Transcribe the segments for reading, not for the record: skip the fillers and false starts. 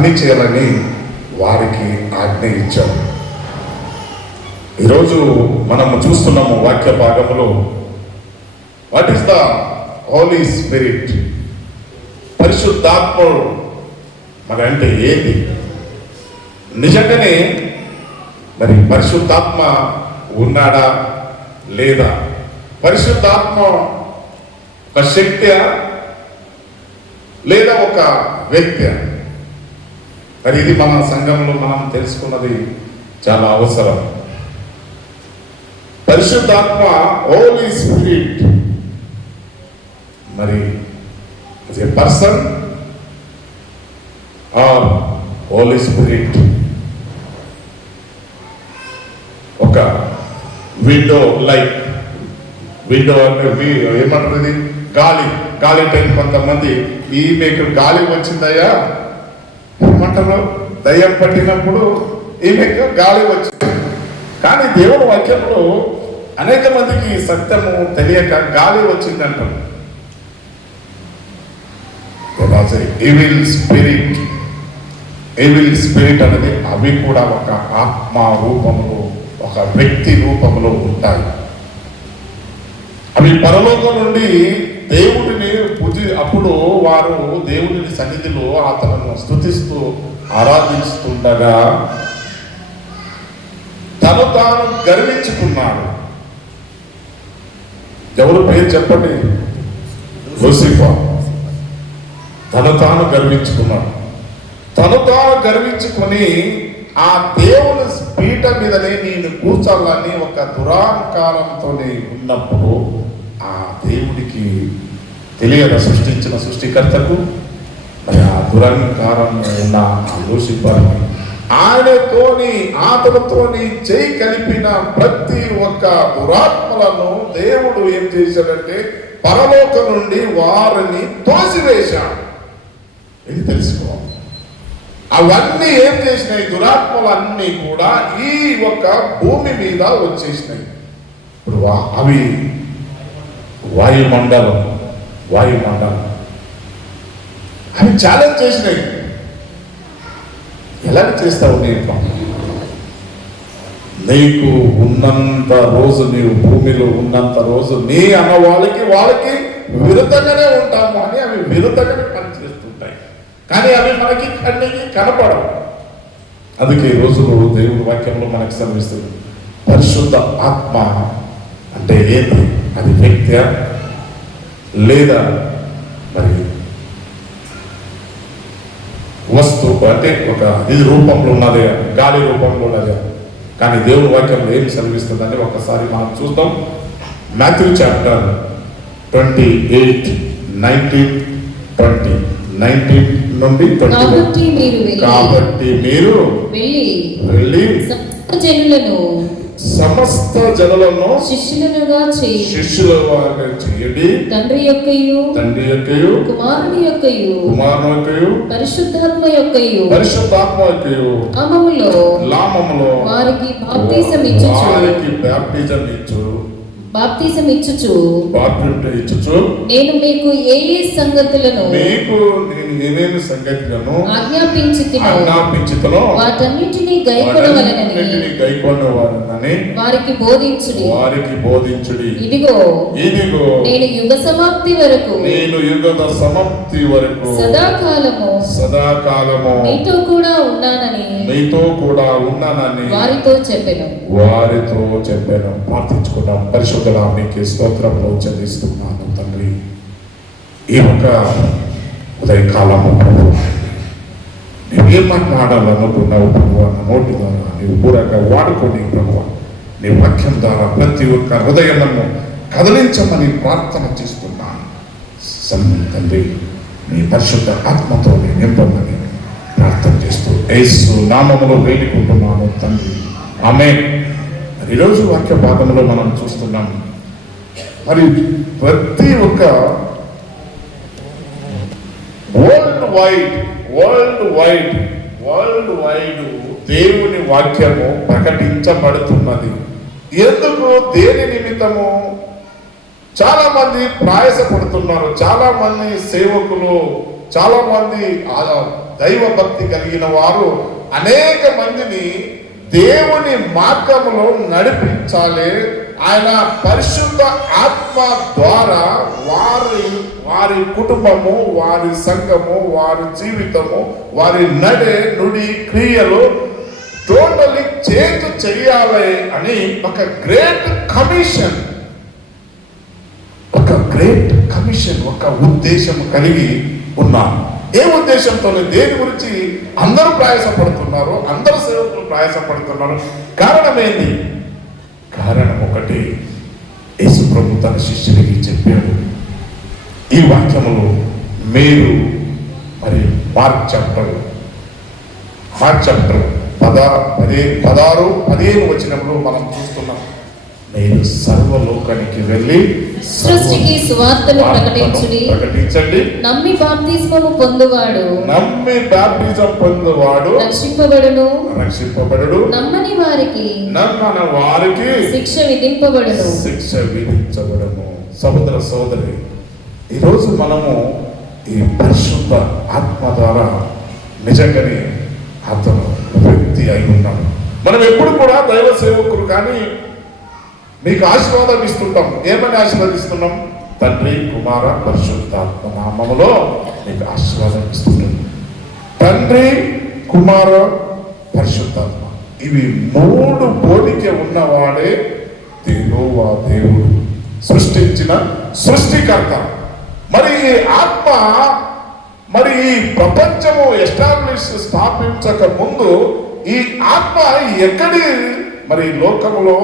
పని చేయాలని వారికి ఆజ్ఞ ఇచ్చారు. ఈరోజు మనము చూస్తున్నాము వాక్య భాగంలో, what is the Holy Spirit? పరిశుద్ధాత్ముడు మరి అంటే ఏంటి? నిజంగానే మరి పరిశుద్ధాత్మ ఉన్నాడా లేదా? పరిశుద్ధాత్మ ఒక శక్తి లేదా ఒక వ్యక్తి? మరి ఇది మన సంఘంలో మనం తెలుసుకున్నది చాలా అవసరం. పరిశుద్ధాత్మ హోలీ స్పిరిట్ మరి ఏ పర్సన్ ఆర్ హోలీ స్పిరిట్ ఒక విండో లైట్. విండో అంటే ఏమంటారు, ఇది గాలి టైం. కొంతమంది ఈమెకు గాలి వచ్చిందయ్యా ఏమంటారు, దయ్యం పట్టినప్పుడు ఈమెకు గాలి వచ్చింది. కానీ దేవుని వాక్యంలో అనేక మందికి సత్యము తెలియక గాలి వచ్చిందంటారు. ఈవిల్ స్పిరిట్ అనేది అవి కూడా ఒక ఆత్మ రూపంలో, ఒక వ్యక్తి రూపంలో ఉంటాయి. అవి పరలోకం నుండి దేవుడిని అప్పుడు వారు దేవుడిని సన్నిధిలో అతను స్తుతిస్తూ ఆరాధిస్తుండగా తను తాను గర్వించుకున్నాడు. ఎవరు పేరు చెప్పండి? లూసిఫర్. తను తాను గర్వించుకున్నాడు. తను తాను గర్వించుకొని ఆ దేవుని పీఠ మీదనే నేను కూర్చోాలని ఒక దురహంకారంతో ఉన్నప్పుడు ఆ దేవుడికి తెలియక సృష్టించిన సృష్టికర్తకు మరి ఆ దురహంకారం ఉన్న ఆ లూసిఫర్ని అతనితోని చేయి కలిపిన ప్రతి ఒక్క దురాత్మలను దేవుడు ఏం చేశాడంటే పరలోకం నుండి వారిని తోసివేశాడు. ఇది తెలుసుకోవాలి. అవన్నీ ఏం చేసినాయి? దురాత్మలన్నీ కూడా ఈ ఒక్క భూమి మీద వచ్చేసినాయి. ఇప్పుడు అవి వాయుమండలం అవి ఛాలెంజ్ చేసినాయి. ఎలా చేస్తావు? నీకు ఉన్నంత రోజు, నీవు భూమిలో ఉన్నంత రోజు నీ అన్న వాళ్ళకి విరుద్ధంగానే ఉంటాము అని అవి విరుద్ధంగానే పనిచేస్తుంటాయి. కానీ అవి మనకి కన్నికి కనపడవు. అందుకే ఈ రోజులో దేవుడి వాక్యంలో మనకు శ్రమిస్తుంది. పరిశుద్ధ ఆత్మ అంటే ఏంటి? అది వ్యక్తి లేదా మరి వస్తువు? అంటే ఒక ఇది రూపంలో ఉన్నదే, గాలి రూపంలో ఉన్నదే. కానీ దేవుడి వాక్యంలో ఏమి సెలవిస్తుందని ఒకసారి మనం చూద్దాం. మాథ్యూ చాప్టర్ 28:19 నుండి 20. కాబట్టి మీరు వెళ్ళి సమస్త జనులను శిష్యులుగా చేయండి. తండ్రి యొక్కయు కుమారుని యొక్కయు పరిశుద్ధాత్మ యొక్కయు నామములో వారికి బాప్తిసం ఇచ్చుచు నేను మీకు ఏ సంగతులను ఆజ్ఞాపించుతునో వాటన్నిటిని గైకొనవలెనని వారికి బోధించుడి. ఇదిగో నేను యుగ సమాప్తి వరకు సదాకాలము మీతో కూడా ఉన్నానని వారితో చెప్పెను. ప్రార్థించుకున్నాం. పరిశుద్ధుడా, మీకే స్తోత్రములు చెల్లిస్తున్నాను తండ్రి. ఈ ఒక ఉదయకాలము ప్రభు నువ్వేం మాట్లాడాలనుకున్నావు ప్రభు, నా నోటి ద్వారా నీవు పూరగా వాడుకొని ప్రభు, నీ వాక్యం ద్వారా ప్రతి ఒక్క హృదయము కదిలించమని ప్రార్థన చేస్తున్నాను తండ్రి. నీ పరిశుద్ధ ఆత్మతో నింపమని ప్రార్థన చేస్తూ యేసు నామములో వేడుకుంటున్నాను తండ్రి. ఆమేన్. ఈరోజు వాక్య భాగంలో మనం చూస్తున్నాం, మరి ప్రతి ఒక్క వరల్డ్ వైడ్ దేవుని వాక్యము ప్రకటించబడుతున్నది. ఎందుకు? దేని నిమిత్తము? చాలా మంది ప్రయాసపడుతున్నారు. చాలా మంది సేవకులు, చాలా మంది దైవ భక్తి కలిగిన వారు అనేక మందిని దేవుని మార్గంలో నడిపించాలి. ఆయన పరిశుద్ధ ఆత్మ ద్వారా వారి కుటుంబము, వారి సంఘము, వారి జీవితము, వారి నుడి క్రియలు టోటలీ చేంజ్ చేయాలి అని ఒక గ్రేట్ కమిషన్, ఒక ఉద్దేశం కలిగి ఉన్నాను. ఏ ఉద్దేశంతో, దేని గురించి అందరూ ప్రయాసపడుతున్నారు, అందరూ సేవకులు ప్రయాసపడుతున్నారు? కారణం ఏంటి? కారణం ఒకటి, యేసు ప్రభు తన శిష్యునికి చెప్పాడు. ఈ వాక్యములు మీరు మరి మార్క్ చాప్టర్ 16-15 వచనంలో మనం చూస్తున్నాం. నేను సర్వలోకానికి వెళ్ళి సృష్టికి సువార్తను ప్రకటించండి. నమ్మి బాప్తిస్మము పొందువాడు రక్షింపబడును, నమ్మని వారికి శిక్ష విధింపబడును. సహోదర సోదరి, ఈరోజు మనము ఈ పరిశుద్ధ ఆత్మ ద్వారా నిజంగానే అతను వ్యక్తి అయి ఉన్నాడు. మనం ఎప్పుడు కూడా దైవ సేవకులు కానీ మీకు ఆశీర్వాదం ఇస్తుంటాం. ఏమని ఆశీర్వదిస్తున్నాం? తండ్రి, కుమార, పరిశుద్ధాత్మ నామములో మీకు ఆశీర్వాదం ఇస్తున్నాం. తండ్రి, కుమార, పరిశుద్ధాత్మ, ఇవి 3 పోలిక ఉన్నవాడే దేవుడు సృష్టించిన సృష్టికర్త. మరి ఈ ఆత్మ మరి ఈ ప్రపంచము స్థాపించక ముందు ఈ ఆత్మ ఎక్కడి మరి లోకములో,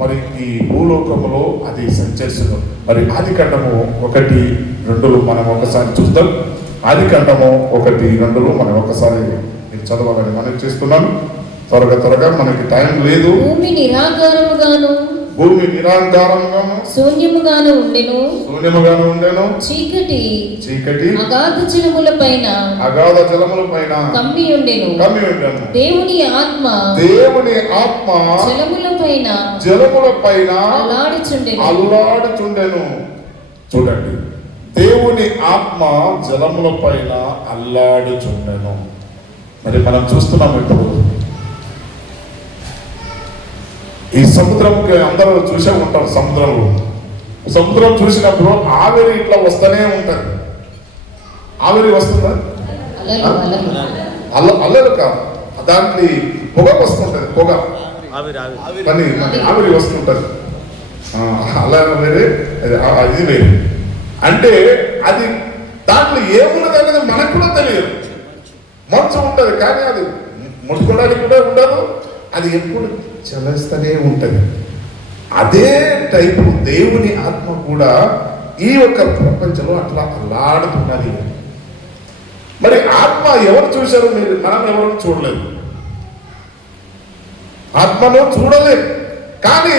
మరి ఈ భూలోకములో అది సంచరిస్తుంది. మరి ఆదికాండము 1-2 మనం ఒకసారి చూద్దాం. ఆదికాండము 1-2 మనం ఒకసారి చదవాలని మనం చేస్తున్నాను. త్వరగా మనకి టైం లేదు. భూమి నిరాకారముగాను శూన్యముగాను ఉండెను. చీకటి అగాధ జలముల పైన కమ్మి ఉండెను. దేవుని ఆత్మ జలముల పైన అల్లాడుచుండెను. చూడండి, దేవుని ఆత్మ జలముల పైన అల్లాడుచుండెను. మరి మనం చూస్తున్నాం ఇప్పుడు ఈ సముద్రంకి అందరూ చూసే ఉంటారు. సముద్రం చూసినప్పుడు ఆవిరి ఇట్లా వస్తూనే ఉంటది. ఆవిరి వస్తుందా? అల్లలు కాదు, దాంట్లో పొగ వస్తుంటది. పొగ కానీ ఆవిరి వస్తుంటది. అలా వేరే, అది వేరే. అంటే అది దాంట్లో ఏమున్నది అనేది మనకు కూడా తెలియదు. మంచు ఉంటది కానీ అది ముట్టుకోవడానికి కూడా ఉండదు. అది ఎప్పుడు చలిస్తూనే ఉంటది. అదే టైపు దేవుని ఆత్మ కూడా ఈ యొక్క ప్రపంచంలో అట్లా అల్లాడుతున్నది. మరి ఆత్మ ఎవరు చూశారు? మనం ఎవరు చూడలేదు, ఆత్మను చూడలేదు. కానీ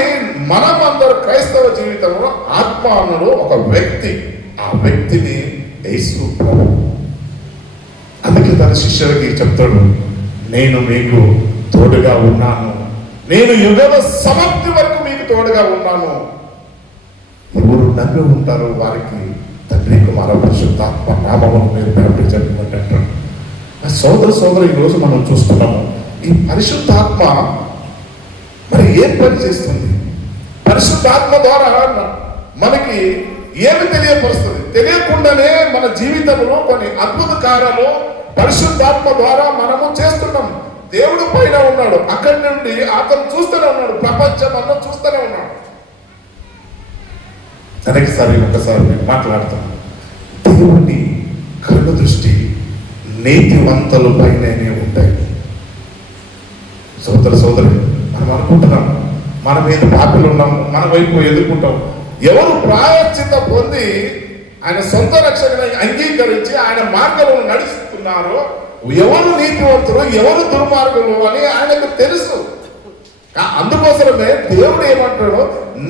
మనం అందరూ క్రైస్తవ జీవితంలో ఆత్మ అన్నాడు ఒక వ్యక్తి. ఆ వ్యక్తిని యేసు ప్రభు. అందుకే తన శిష్యులకి చెప్తాడు, నేను మీకు తోడుగా ఉన్నాను, నేను యుగల సమాప్తి వరకు మీకు తోడుగా ఉన్నాను. ఎవరు నమ్మి ఉంటారో వారికి తండ్రి, కుమార, పరిశుద్ధాత్మ నామమును మీరు ప్రకటించండి అంటారు. సోదరు, ఈరోజు మనం చూస్తున్నాము ఈ పరిశుద్ధాత్మ మరి ఏం పని చేస్తుంది? పరిశుద్ధాత్మ ద్వారా మనకి ఏమి తెలియపరుస్తుంది? తెలియకుండానే మన జీవితంలో కొన్ని అద్భుత కార్యాలు పరిశుద్ధాత్మ ద్వారా మనము చేస్తున్నాం. దేవుడు పైన ఉన్నాడు, అక్కడి నుండి అతను చూస్తూనే ఉన్నాడు, ప్రపంచం అన్న చూస్తూనే ఉన్నాడు. ఒకసారి మాట్లాడతాం. దేవుని కళ్ళు దృష్టి నీతివంతుల పైనే ఉంటాయి. సోదరు, మనం అనుకుంటున్నాం మన మీద పాపలు ఉన్నాము, మన వైపు ఎదుర్కొంటాం. ఎవరు ప్రాయశ్చిత పొంది ఆయన సొంత రక్షణని అంగీకరించి ఆయన మార్గంలో నడుస్తున్నారో, ఎవరు నీతివంతులు, ఎవరు దుర్మార్గులు అని ఆయనకు తెలుసు. అందుకోసమే దేవుడు ఏమంటాడు,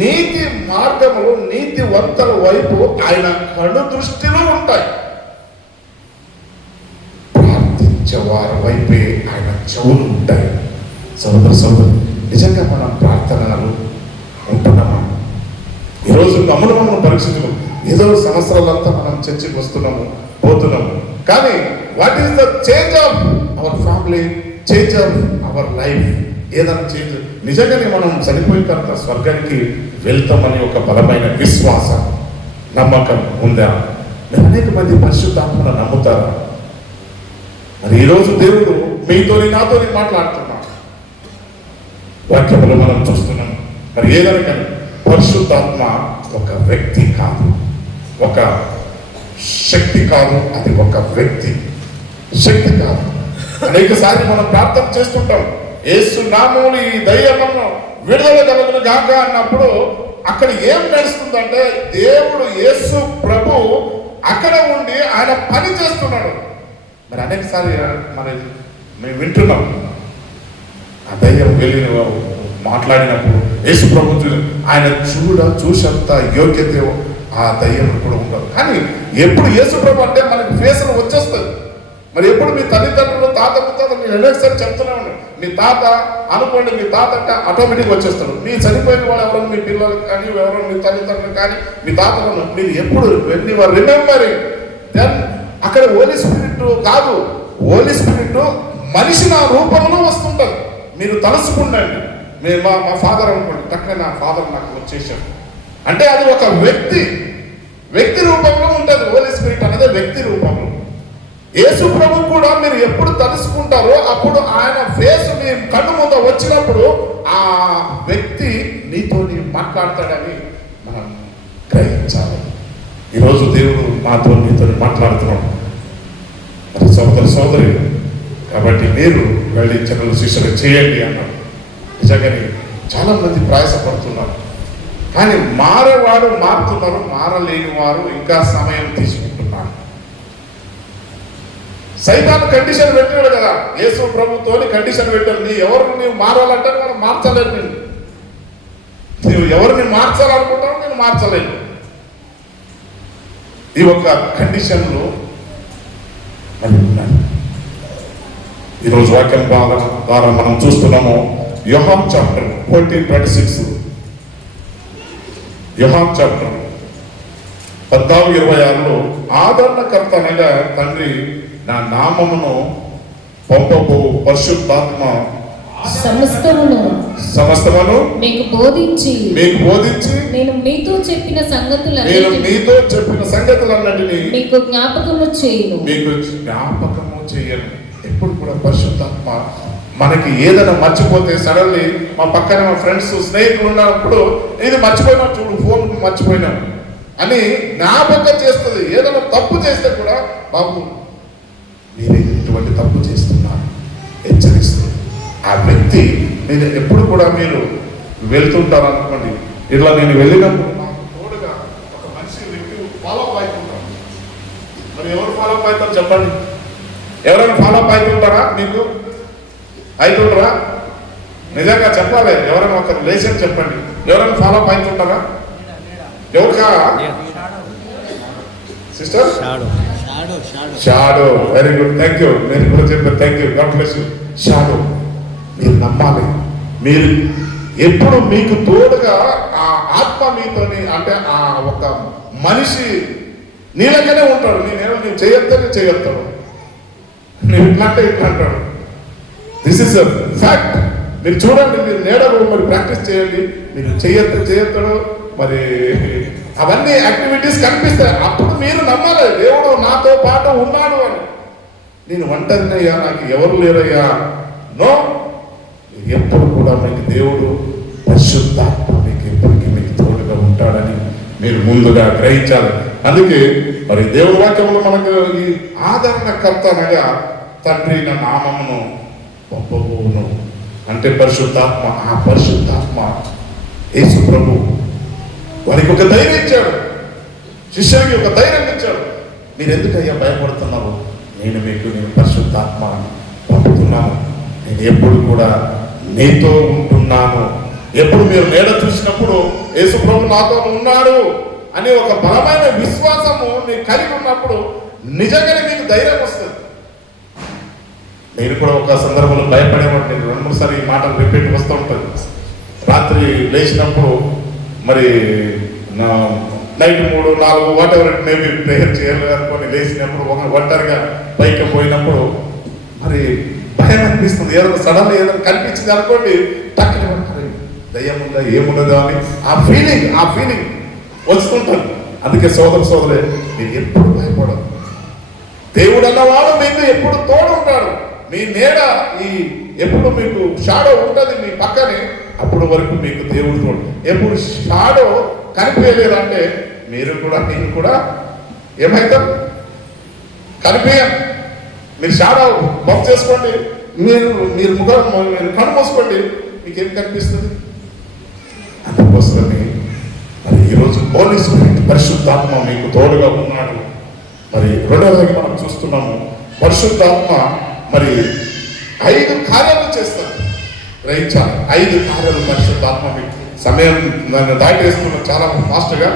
నీతి మార్గములు నీతివంతుల వైపు ఆయన కను దృష్టిలో ఉంటాయి. ప్రార్థించే వారి వైపే ఆయన చెవులు ఉంటాయి. సోదరు, నిజంగా మనం ప్రార్థనలు ఉంటున్నామా? ఈరోజు మమ్మల్ని పరీక్షించుకో. ఏదో సంవత్సరాలంతా మనం చర్చకి వస్తున్నాము, పోతున్నాము. కానీ what is the change of our family, change of our life? ఏదైనా చేంజ్ నిజంగానే మనం చనిపోయిన తర్వాత స్వర్గానికి వెళ్తామని ఒక బలమైన విశ్వాసం, నమ్మకం ఉందా? మీరు అనేక మంది పరిశుద్ధాత్మను నమ్ముతారా? మరి ఈరోజు దేవుడు మీతోని నాతోని మాట్లాడుతున్నాడు. వాక్యములు మనం చూస్తున్నాం. మరి ఏదైనా కానీ పరిశుద్ధాత్మ ఒక వ్యక్తి కాదు, ఒక శక్తి కాదు, అది ఒక వ్యక్తి, శక్తి కాదు. అనేకసారి మనం ప్రార్థన చేస్తుంటాం, యేసు నామములో ఈ దయ్యమును విడుదల కలుగును గాక అన్నప్పుడు అక్కడ ఏం నడుస్తుందంటే దేవుడు యేసు ప్రభు అక్కడ ఉండి ఆయన పని చేస్తున్నాడు. మరి అనేకసారి మేము వింటున్నాం, ఆ దయ్యం వెళ్ళి మాట్లాడినప్పుడు యేసు ప్రభు ఆయన చూసేంత యోగ్యత ఆ దయ్యం కూడా ఉండదు. కానీ ఎప్పుడు యేసు ప్రభు అంటే మనకి ఫేస్లో వచ్చేస్తుంది. మరి ఎప్పుడు మీ తల్లిదండ్రులు తాత ముత్తాత మీరు అనేకసారి చెప్తూనే ఉన్నాడు, మీ తాత అనుకోండి, మీ తాత అంటే ఆటోమేటిక్గా వచ్చేస్తాడు. మీ చనిపోయిన వాళ్ళు ఎవరు, మీ పిల్లలు కానీ ఎవరు, మీ తల్లిదండ్రులు కానీ మీ తాతలను మీరు ఎప్పుడు రిమెంబరింగ్ దెన్ అక్కడ హోలీ స్పిరిట్ కాదు, హోలీ స్పిరిట్ మనిషి నా రూపంలో వస్తుంటారు. మీరు తలుసుకుండండి, మీరు మా ఫాదర్ అనుకోండి, టక్కున నా ఫాదర్ నాకు వచ్చేసాడు అంటే అది ఒక వ్యక్తి రూపంలో ఉంటుంది. హోలీ స్పిరిట్ అనేది వ్యక్తి రూపంలో. యేసు ప్రభు కూడా మీరు ఎప్పుడు తలుసుకుంటారో అప్పుడు ఆయన ఫేస్ మీ కన్ను ముందు వచ్చినప్పుడు ఆ వ్యక్తి నీతో మాట్లాడతాడని మనం గ్రహించాలి. ఈరోజు దేవుడు నాతో నీతో మాట్లాడుతున్నాడు. మరి సోదరి కాబట్టి మీరు వెళ్ళి చెన్నెలు శిష్యులు చేయండి అన్నాడు. నిజంగానే చాలా మంది ప్రయాసపడుతున్నారు, కానీ మారేవాడు మారుతున్నారు, మారలేని వారు ఇంకా సమయం తీసుకుంటున్నారు. సైతాను కండిషన్ పెట్టాడు కదా, యేసు ప్రభుతోని కండిషన్ పెట్టాడు, నీవు మారాలంటే మనం మార్చలేదు. నీవు ఎవరిని మార్చాలనుకుంటావు, నేను మార్చలేదు. ఈ ఒక్క కండిషన్లో మనం ఉన్నాను. ఈరోజు వాక్యం ద్వారా మనం చూస్తున్నాము యోహాను చాప్టర్ 14:26, యోహాను చాప్టర్ 14:26లో ఆదరణకర్త అనగా తండ్రి నా నామమును పంపబో పరిశుద్ధాత్మ సమస్తమును మీకు బోధించి నేను మీతో చెప్పిన సంగతులన్నిటిని మీకు జ్ఞాపకము చేయను. ఎప్పుడు కూడా పరిశుద్ధాత్మ మనకి ఏదైనా మర్చిపోతే సడన్లీ మా పక్కన మా ఫ్రెండ్స్ స్నేహితులు ఉన్నప్పుడు ఇది మర్చిపోయినా చూడు, ఫోన్ మర్చిపోయినా అని జ్ఞాపకం చేస్తుంది. ఏదైనా తప్పు చేస్తే కూడా బాబు మీరు ఇటువంటి తప్పు చేస్తున్నారు హెచ్చరిస్తుంది. ఆ వ్యక్తి నేను ఎప్పుడు కూడా మీరు వెళ్తుంటారు అనుకోండి, ఇట్లా నేను వెళ్ళినప్పుడు నాకు తోడుగా ఒక మనిషి వ్యక్తి ఫాలో అప్ అవుతుంటారు. మరి ఎవరు ఫాలో అప్ అవుతారు చెప్పండి? ఎవరైనా ఫాలో అప్ అవుతుంటారా? మీకు అవుతుంటారా? నిజంగా చెప్పాలి, ఎవరైనా ఒక రిలేషన్ చెప్పండి, ఎవరైనా ఫాలో అప్ అవుతుంటారా? ఎవరికా sister? Shadow, very good, thank you. నేను కూడా చెప్పాను, thank you, God bless you. Shadow మీరు నమ్మాలి. మీరు ఎప్పుడు మీకు తోడుగా ఆ ఆత్మ మీతోని అంటే ఆ ఒక మనిషి నీలకనే ఉంటాడు. నేను చేయొత్తాడు, నేను ఇట్లా అంటే ఇట్లా అంటాడు. This is a fact. మీరు చూడండి, మీరు నేడలు మరి ప్రాక్టీస్ చేయండి. మీరు చేయొత్తాడు మరి అవన్నీ యాక్టివిటీస్ కనిపిస్తాయి. అప్పుడు మీరు నమ్మాలి, దేవుడు నాతో పాటు ఉన్నాడు అని. నేను ఒంటరినయ్యా, నాకు ఎవరు లేరయ్యా, నో. ఎప్పుడు కూడా మీకు దేవుడు పరిశుద్ధాత్మ మీకు ఎప్పటికీ మీకు తోడుగా ఉంటాడని మీరు ముందుగా గ్రహించాలి. అందుకే మరి దేవుడి వాక్యంలో మనకు ఈ ఆదరణకర్త అనగా తండ్రి నా నామమును పంపబోను అంటే పరిశుద్ధాత్మ. ఆ పరిశుద్ధాత్మ యేసు ప్రభు వారికి ఒక ధైర్యం ఇచ్చాడు, శిష్యునికి ఒక ధైర్యం ఇచ్చాడు. మీరు ఎందుకయ్యా భయపడుతున్నారు? నేను పరిశుద్ధాత్మ పంపుతున్నాను, నేను ఎప్పుడు కూడా నీతో ఉంటున్నాను. ఎప్పుడు మీరు నీడ చూసినప్పుడు యేసు ప్రభు నాతో ఉన్నాడు అనే ఒక బలమైన విశ్వాసము మీకు కలిగి ఉన్నప్పుడు నిజంగానే మీకు ధైర్యం వస్తుంది. నేను కూడా ఒక సందర్భంలో భయపడేవాడు. నేను 2-3 సార్లు ఈ మాటలు రిపీట్ వస్తూ ఉంటుంది. రాత్రి లేచినప్పుడు మరి నా night 3-4 what ever it maybe prayer చేయాలి అనుకొని లేచినప్పుడు ఒక ఒంటరిగా పైకి పోయినప్పుడు మరి భయం అనిపిస్తుంది. ఏదో సడన్ ఏదైనా కనిపించింది అనుకోండి, టక్కున దయ్యం ఉందా ఏమున్నదా అని ఆ ఫీలింగ్ వస్తుంటాను. అందుకే సోదరే మీరు ఎప్పుడు భయపడదు. దేవుడు అన్నవాడు మీకు ఎప్పుడు తోడు ఉంటాడు. మీ నీడ ఎప్పుడు మీకు షాడో ఉంటుంది మీ పక్కనే, అప్పుడు వరకు మీకు దేవుడు తోడు. ఎప్పుడు షాడో కనిపించలేదంటే నేను కూడా ఏమవుతాం, కనిపించం. మీరు షాడో బఫ్ చేసుకోండి, మీరు కన్ను మూసుకోండి, మీకేం కనిపిస్తుంది? అందుకోసమే మరి ఈరోజు హోలీ స్పిరిట్ పరిశుద్ధాత్మ మీకు తోడుగా ఉన్నాడు. మరి రెండవది మనం చూస్తున్నాము, పరిశుద్ధాత్మ మరి 5 కార్యాలు చేస్తారు. గ్రహించాలి, 5 కార్యాలు పరిశుద్ధాత్మ మీకు సమయం నన్ను దాటేస్తున్న చాలా ఫాస్ట్గా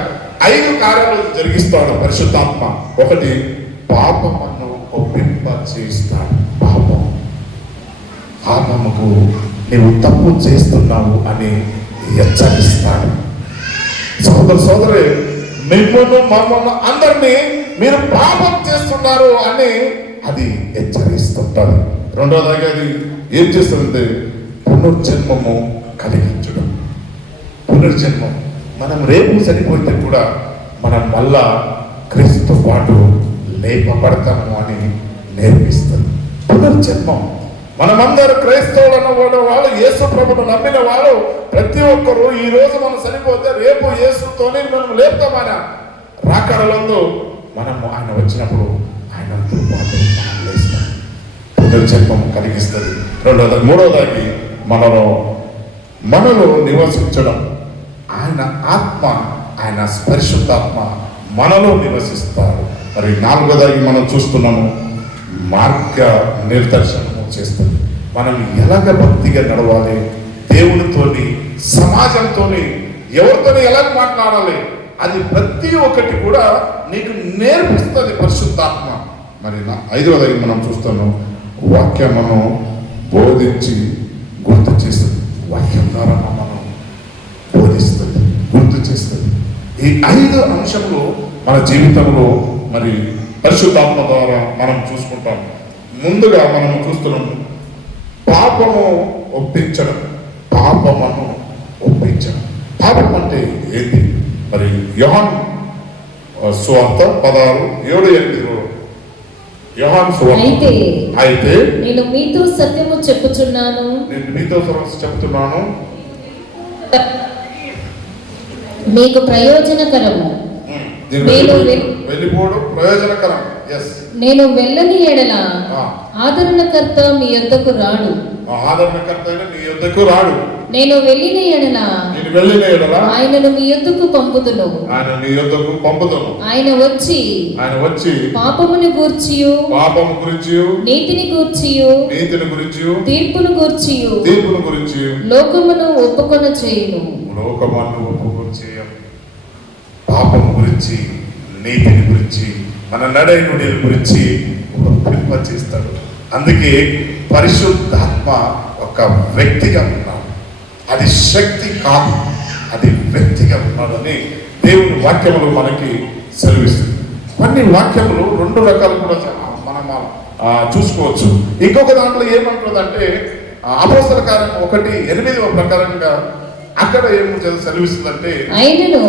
5 కార్యాలు జరిగిస్తాడు పరిశుద్ధాత్మ. ఒకటి, పాపమును ఒప్పింప చేస్తాడు. పాపముకు నీవు తప్పు చేస్తున్నావు అని హెచ్చరిస్తాడు. సోదరి మమ్మల్ని అందరినీ మీరు పాపం చేస్తున్నారు అని అది హెచ్చరిస్తుంటారు. రెండోదాగా అది ఏం చేస్తుందంటే పునర్జన్మము కలిగించడం. పునర్జన్మం, మనం రేపు చనిపోతే కూడా మనం మళ్ళా క్రీస్తు పాటు లేపబడతాము అని నేర్పిస్తుంది. పునర్జన్మం, మనమందరూ క్రైస్తవులు అన్నవాడు వాళ్ళు, యేసు ప్రభును నమ్మిన వాళ్ళు ప్రతి ఒక్కరు ఈ రోజు మనం చనిపోతే రేపు యేసుతోనే మనం లేపుతామని రాకడలందు మనము ఆయన వచ్చినప్పుడు ఆయనతో పాటు మనం లేస్తాం. పునర్జన్మం కలిగిస్తుంది. మూడవదానికి మనలో నివసించడం. ఆయన ఆత్మ, ఆయన పరిశుద్ధాత్మ మనలో నివసిస్తారు. మరి 4వదానికి మనం చూస్తున్నాము, మార్గ నిర్దేశనము చేస్తుంది. మనం ఎలాగ భక్తిగా నడవాలి, దేవునితోని, సమాజంతోని, ఎవరితోని ఎలా మాట్లాడాలి, అది ప్రతి ఒక్కటి కూడా నీకు నేర్పిస్తుంది పరిశుద్ధాత్మ. మరి 5వది మనం చూస్తాము, వాక్యమును బోధించి గుర్తు చేస్తుంది. వాక్యం ద్వారా మనం బోధిస్తుంది, గుర్తు చేస్తుంది. ఈ 5 అంశంలో మన జీవితంలో మరి పరిశుద్ధాత్మ ద్వారా మనం చూసుకుంటాం. ముందుగా మనం చూస్తున్నాము, పాపము ఒప్పించడం. పాపమును ఒప్పించడం. పాపం అంటే ఏంటి? మరి యోహాను సువార్త 16:7-8 యోహాను సువార్త. అయితే నేను మీతో సత్యము చెప్పుచున్నాను, మీకు ప్రయోజనకరము. వెళ్ళిపోవడం ప్రయోజనకరం. నేను వెళ్ళని ఎడల ఆదరణకర్త మీ యొద్దకు రాడు. ఆదరణకర్త నీ యొద్దకు రాడు. నేను వెళ్ళిన ఎడల ఆయనను మీ యొద్దకు పంపుదును. ఆయన వచ్చి పాపమును గూర్చియు నీతిని గూర్చియు తీర్పును గూర్చియు లోకమును ఒప్పుకొన చేయును. పాపము గురించి, నీతిని గురించి, మన నడైనుడిల గురించి చేస్తాడు. అందుకే పరిశుద్ధాత్మ ఒక వ్యక్తిగా ఉన్నాడు. అది శక్తి కాదు, అది వ్యక్తిగా ఉన్నాడని దేవుని వాక్యములు మనకి సెలవిస్తుంది. కొన్ని వాక్యములు 2 రకాలు కూడా మనం చూసుకోవచ్చు. ఇంకొక దాంట్లో ఏమంటుందంటే అపోస్తల కార్యం 1:8 ప్రకారంగా అక్కడ ఏం సెలవిస్తుందంటే, ఆయనను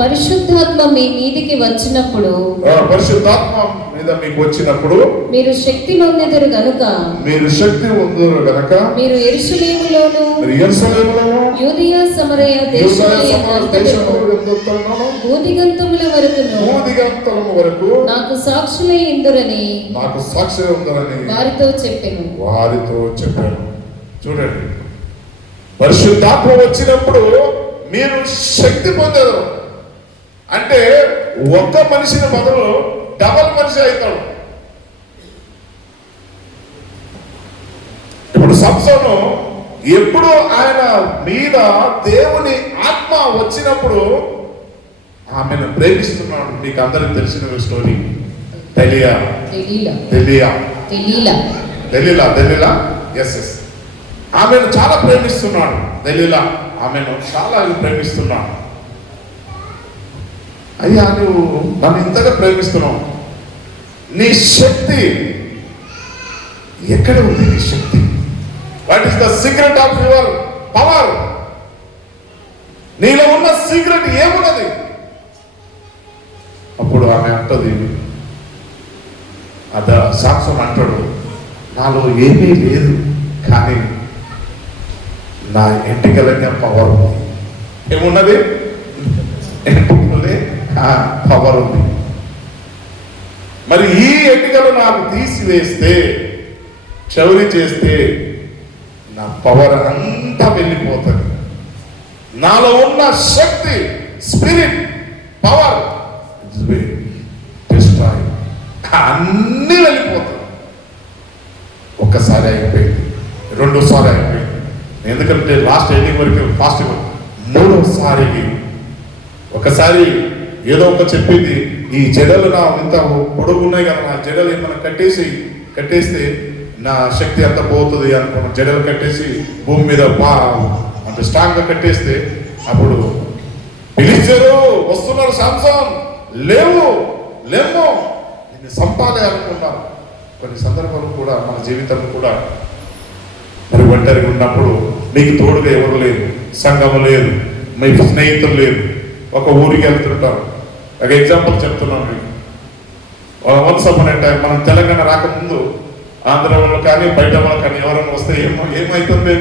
పరిశుద్ధాత్మ మీ మీదికి వచ్చినప్పుడు, పరిశుద్ధాత్మ మీద మీకు వచ్చినప్పుడు మీరు శక్తి పొందెదరు గనుక మీరు యెరూషలేములోను యూదయ సమరయ భూదిగంతముల వరకు నాకు సాక్షులై ఇందురని వారితో చెప్పాను. చూడండి, పరిశుద్ధాత్మ వచ్చినప్పుడు మీరు శక్తి పొందారు అంటే ఒక్క మనిషిని బదులు డబల్ మనిషి అవుతాడు. ఇప్పుడు సంసోను ఎప్పుడు ఆయన మీద దేవుని ఆత్మ వచ్చినప్పుడు ఆమెను ప్రేమిస్తున్నాడు. మీకు అందరికి తెలిసిన స్టోరీ. దెలీలా ఎస్ ఆమెను చాలా ప్రేమిస్తున్నాడు. దెలీలా ఆమెను చాలా ప్రేమిస్తున్నాడు. అయ్యా నువ్వు నన్ను ఇంతగా ప్రేమిస్తున్నావు, నీ శక్తి ఎక్కడ ఉంది? నీ శక్తి, what is the secret of your power? నీలో ఉన్న సీక్రెట్ ఏమున్నది? అప్పుడు ఆమె అంటది, సాంసన్ అంటాడు, నాలో ఏమీ లేదు, కానీ నా ఎంటికలనే పవర్ ఉంది. ఏమున్నది? ఎంటికలే పవర్ ఉంది. మరి ఈ ఎంటికలు నాకు తీసివేస్తే, క్షౌరి చేస్తే నా పవర్ అంతా వెళ్ళిపోతుంది. నాలో ఉన్న శక్తి, స్పిరిట్, పవర్ డిస్ట్రాయ్, అన్నీ వెళ్ళిపోతుంది. ఒక్కసారి అయిపోయింది, రెండోసారి అయిపోయింది. ఎందుకంటే లాస్ట్ ఎండింగ్ వరకు ఫాస్ట్. మూడోసారికి ఒకసారి ఏదో ఒక చెప్పింది, ఈ జడలు నా ఇంత పొడుగు ఉన్నాయి కదా, నా జడలు ఏమైనా కట్టేస్తే నా శక్తి అంత పోతుంది అనుకున్న జడలు కట్టేసి భూమి మీద అంత స్ట్రాంగ్గా కట్టేస్తే, అప్పుడు పిలిచారు, వస్తున్నారు, సాంసన్ లేవు నిన్ను సంపాదే అనుకున్నారు. కొన్ని సందర్భాలు కూడా మన జీవితం కూడా మరి ఒంటరిగా ఉన్నప్పుడు మీకు తోడుగా ఎవరు లేదు, సంఘం లేదు, మీ స్నేహితులు లేదు, ఒక ఊరికి వెళ్తుంటారు. ఒక ఎగ్జాంపుల్ చెప్తున్నాను మీకు. వన్స్ అపాన్ ఏ టైం మనం తెలంగాణ రాకముందు ఆంధ్ర వాళ్ళు కానీ బయట వాళ్ళు కానీ ఎవరైనా వస్తే ఏమవుతుంది?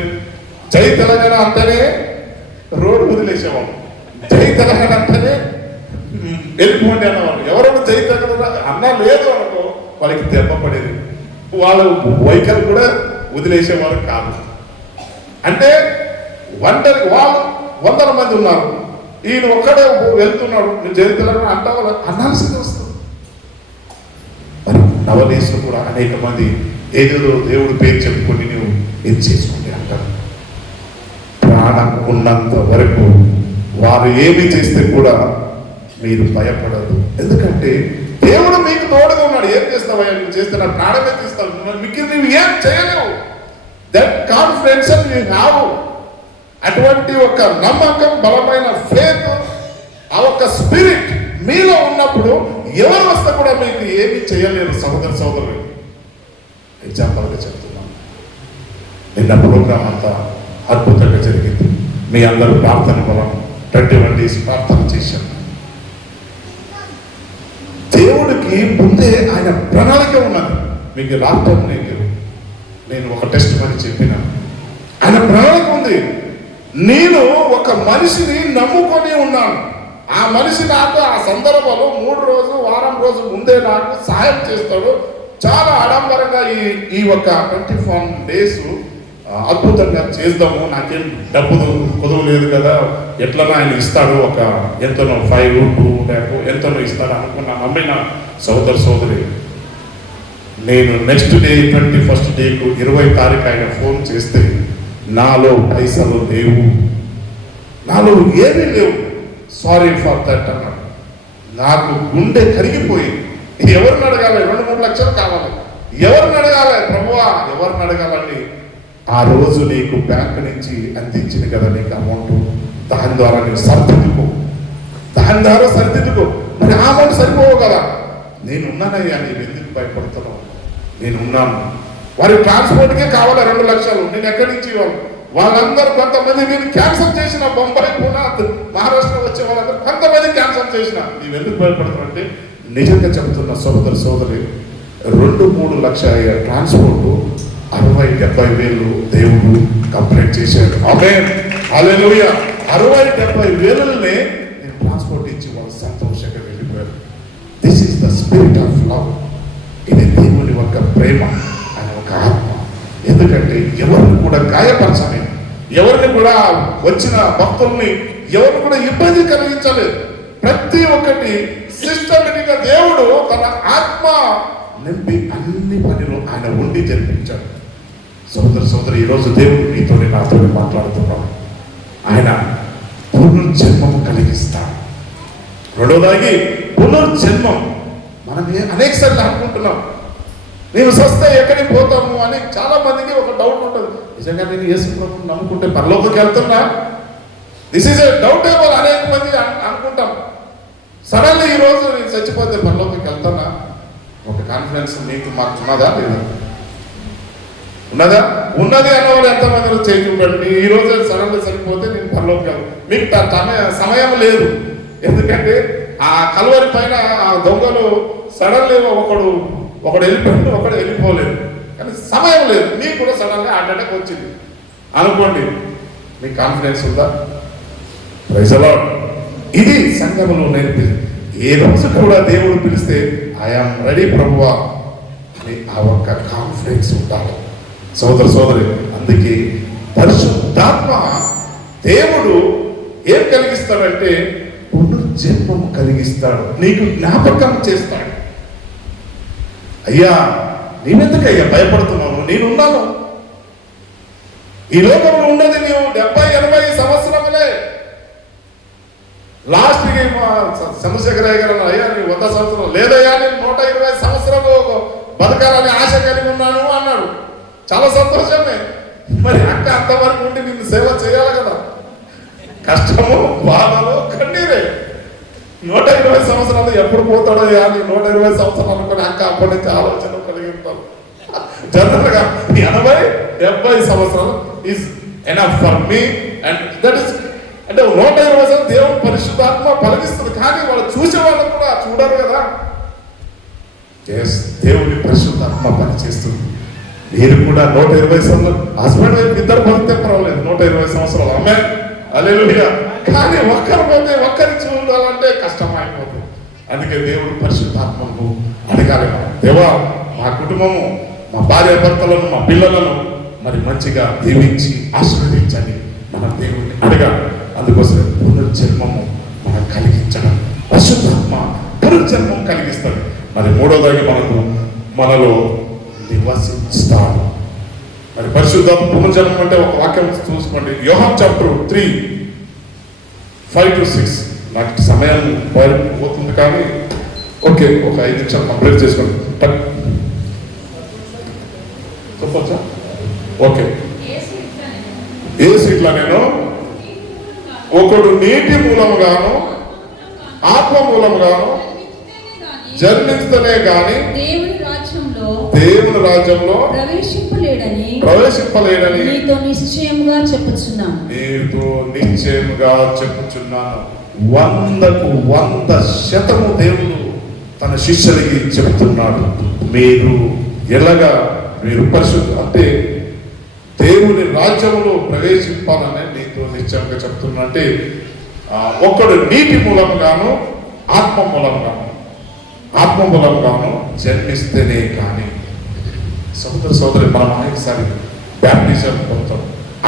జై తెలంగాణ అంటేనే రోడ్డు వదిలేసేవాళ్ళు, జై తెలంగాణ అంటేనే వెళ్ళిపోండి అన్నవాళ్ళు. ఎవరైనా జై తెలంగాణ అన్నా లేదు అనుకో, వాళ్ళకి దెబ్బ పడేది, వాళ్ళ వైఖరి కూడా వదిలేసేవారు కాదు. అంటే ఒంటరి వాళ్ళు 100 మంది ఉన్నారు, ఈయన ఒక్కడే వెళ్తున్నాడు, నువ్వు జై తెలంగాణ అంటే వాళ్ళు అనాల్సింది వస్తుంది. మరి నవదేశంలో కూడా అనేక మంది ఏదేదో దేవుడి పేరు చెప్పుకొని నువ్వు ఇది చేసుకుంటే అంటారు. ప్రాణం ఉన్నంత వరకు వారు ఏమి చేస్తే కూడా మీరు భయపడదు. ఎందుకంటే దేవుడు మీకు తోడుగా ఉన్నాడు. ఏం చేస్తావయ్యా నువ్వు చేస్తే నా ప్రాణమే తీస్తావు, మీకు నువ్వు ఏం చేయలేవు. That confidence you have. అటువంటి ఒక నమ్మకం, బలమైన ఫేత్, ఆ ఒక స్పిరిట్ మీలో ఉన్నప్పుడు ఎవరు వస్తే కూడా మీకు ఏమీ చేయలేరు. సోదరులు ఎగ్జాంపుల్గా చెప్తున్నాను. నిన్న ప్రోగ్రాం అంతా అద్భుతంగా జరిగింది. మీ అందరూ ప్రార్థన బలం 21 days ప్రార్థన చేశాను. దేవుడికి ముందే ఆయన ప్రణాళిక ఉన్నది. మీకు రాష్ట్రం నేను ఒక టెస్ట్ అని చెప్పిన, ఆయన ప్రణాళిక ఉంది. నేను ఒక మనిషిని నమ్ముకొని ఉన్నాను. ఆ మనిషి నాకు ఆ సందర్భంలో 3 రోజు వారం రోజు ముందే నాకు సహాయం చేస్తాడు. చాలా ఆడంబరంగా ఈ ఒక 24 days అద్భుతంగా చేద్దాము, నాకేం డబ్బు కుదవ లేదు కదా, ఎట్లనో ఆయన ఇస్తాడు, ఒక ఎంతనో 5, 2 లేక ఎంతనో ఇస్తాడు అనుకున్నా. నమ్మిన సోదరి, నేను నెక్స్ట్ డే 21st day 20 తారీఖు ఆయన ఫోన్ చేస్తే నాలో పైసలు లేవు, నాలో ఏమీ లేవు, సారీ ఫర్ దట్ అన్నాడు. నాకు గుండె కరిగిపోయి, ఎవరిని అడగాలి? 2-3 లక్షలు కావాలి, ఎవరిని అడగాలి ప్రభువా, ఎవరిని అడగాలని. ఆ రోజు నీకు బ్యాంక్ నుంచి అందించింది కదా నీకు అమౌంట్, దాని ద్వారా నీవు సరిదిద్దుకో, మరి ఆ అమౌంట్ సరిపోవు కదా. నేనున్నానయ్యా, నేను ఎందుకు భయపడుతున్నావు? నేనున్నాను. వారి ట్రాన్స్పోర్ట్కే కావాలి 2 లక్షలు, నేను ఎక్కడి నుంచి వాళ్ళందరూ కొంతమంది నేను క్యాన్సల్ చేసిన, బొంబాయి, పూనా, మహారాష్ట్ర వచ్చే వాళ్ళందరూ కొంతమంది క్యాన్సల్ చేసిన. నీవు ఎందుకు భయపడుతున్నావు అంటే, నిజంగా చెబుతున్న సోదరి 2-3 లక్షల ట్రాన్స్పోర్ట్ 60-70 వేలు దేవుడు కంప్లీట్ చేశాడు. ఆమేన్, హల్లెలూయా. 60-70 వేలనే నేను ట్రాన్స్పోర్ట్ ఇచ్చి వాళ్ళు సంతోషంగా వెళ్ళిపోయారు. This is the spirit of love. ఇది దేవుని ఒక ప్రేమ, అని ఒక ఆత్మ. ఎందుకంటే ఎవరిని కూడా గాయపరచలేదు, ఎవరిని కూడా వచ్చిన భక్తుల్ని ఎవరిని కూడా ఇబ్బంది కలిగించలేదు. ప్రతి ఒక్కటి సిస్టమేటిక్గా దేవుడు తన ఆత్మ నింపి అన్ని పనిలో ఆయన ఉండి జరిపించాడు. సోదరి, ఈరోజు దేవుడు నీతో నాతో మాట్లాడుతున్నాడు. ఆయన పునర్జన్మము కలిగిస్తాడు. రెండోదాగి పునర్జన్మం. మనం అనేక సార్లు అనుకుంటున్నాం, నేను సస్తే ఎక్కడికి పోతాము అని చాలా మందికి ఒక డౌట్ ఉంటుంది. నిజంగా నేను యేసు ప్రభువుని నమ్ముకుంటే పరలోకంకి వెళ్తున్నా? This is a doubtable. అనేక మంది అనుకుంటాం. సడన్లీ ఈ రోజు నేను చచ్చిపోతే పరలోకి వెళ్తానా? ఒక కాన్ఫిడెన్స్ నీకు మాకు ఉన్నదా లేదా? ఉన్నదా? ఉన్నది అన్నవాళ్ళు ఎంతమంది చేయి చూడండి. ఈ రోజు సడన్లీ చనిపోతే నేను పరలోకి వెళ్తాను. మీకు సమయం లేదు. ఎందుకంటే ఆ కలువరి పైన ఆ దొంగలు సడన్లీ ఒకడు వెళ్ళిపోయింది, ఒకడు వెళ్ళిపోలేదు. కానీ సమయం లేదు. మీకు కూడా సడన్గా హార్ట్ అటాక్ వచ్చింది అనుకోండి, మీకు కాన్ఫిడెన్స్ ఉందా? Praise the Lord. ఇది సంఘములో నేర్పింది. ఏ రోజు కూడా దేవుడు పిలిస్తే ఐఆమ్ రెడీ ప్రభువా అని ఆ ఒక్క కాన్ఫిడెన్స్ ఉండాలి సోదర సోదరి. అందుకే పరిశుద్ధాత్మ దేవుడు ఏం కలిగిస్తాడంటే పునర్జన్మం కలిగిస్తాడు, నీకు జ్ఞాపకం చేస్తాడు. అయ్యా నేనెందుకయ్యా భయపడుతున్నాను? నేనున్నాను. ఈ లోకంలో ఉన్నది నీవు 70-80 సంవత్సరములే. లాస్ట్కి చంద్రశేఖరయ్య గారు అయ్యా నీ 100 సంవత్సరం లేదయ్యా, నేను 120 సంవత్సరాలు బతకాలని ఆశ కలిగి ఉన్నాను అన్నాడు. చాలా సంతోషమే. మరి అక్క అంతవరకు ఉండి నిన్ను సేవ చేయాలి కదా. కష్టము, బాధలు, కన్నీరే. 120 సంవత్సరాలు ఎప్పుడు పోతాడో అని 120 సంవత్సరాలు అనుకుని అక్క అప్పటి నుంచి ఆలోచన కలిగి ఉంటాను. జనరల్గా 80-70 సంవత్సరాలు is enough for me. And that is అంటే 120 సంవత్సరాలు దేవుడు పరిశుద్ధాత్మ పలికిస్తుంది. కానీ వాళ్ళు చూసే వాళ్ళు కూడా చూడరు కదా. దేవుని పరిశుద్ధాత్మ పనిచేస్తుంది. మీరు కూడా 120 సంవత్సరాలు హస్బెండ్ వైఫ్ ఇద్దరు పలికితే పర్వాలేదు. 120 సంవత్సరాలు ఆమె హల్లెలూయా. కానీ ఒక్కరి పోతే ఒక్కరి చూడాలంటే కష్టం అయిపోతుంది. అందుకే దేవుడు పరిశుద్ధాత్మను అడగాలి. దేవా మా కుటుంబము, మా భార్య భర్తలను, మా పిల్లలను మరి మంచిగా దీవించి ఆశీర్వదించండి మనం దేవుడిని అడగాలి. అందుకోసం పునర్జన్మము మనం కలిగించడం, పరిశుద్ధాత్మ పునర్జన్మం కలిగిస్తుంది. మరి మూడోదాన్ని మనలో నివసిస్తాడు. మరి పరిశుద్ధాత్మ పునర్జన్మం అంటే ఒక వాక్యం చూసుకోండి. యోహాను చాప్టర్ 3:5-6. నాకు సమయం పోతుంది కానీ ఓకే, ఒక 5 నిమిషాలు కంప్లీట్ చేసుకోండి. చెప్పచ్చా? ఓకే. ఏ సీట్లా నేను ఒకడు నీటి మూలముగాను ఆత్మ మూలముగాను జన్మిస్తేనే గాని దేవుని రాజ్యంలో ప్రవేశింపలేడని నీతో నిశ్చయముగా చెప్పుచున్నాను. 100% దేవుడు తన శిష్యులకి చెప్తున్నాడు. మీరు ఎలాగా మీరు పరిశుద్ధ అంటే దేవుని రాజ్యంలో ప్రవేశింపాలని నీతో నిశ్చయంగా చెప్తున్నా. అంటే ఒక్కడు నీటి మూలంగాను ఆత్మ మూలంగాను జన్మిస్తేనే కానీ. సోదర సోదరి, మనం అనేకసారి బ్యాప్టిజం పొందుతాం.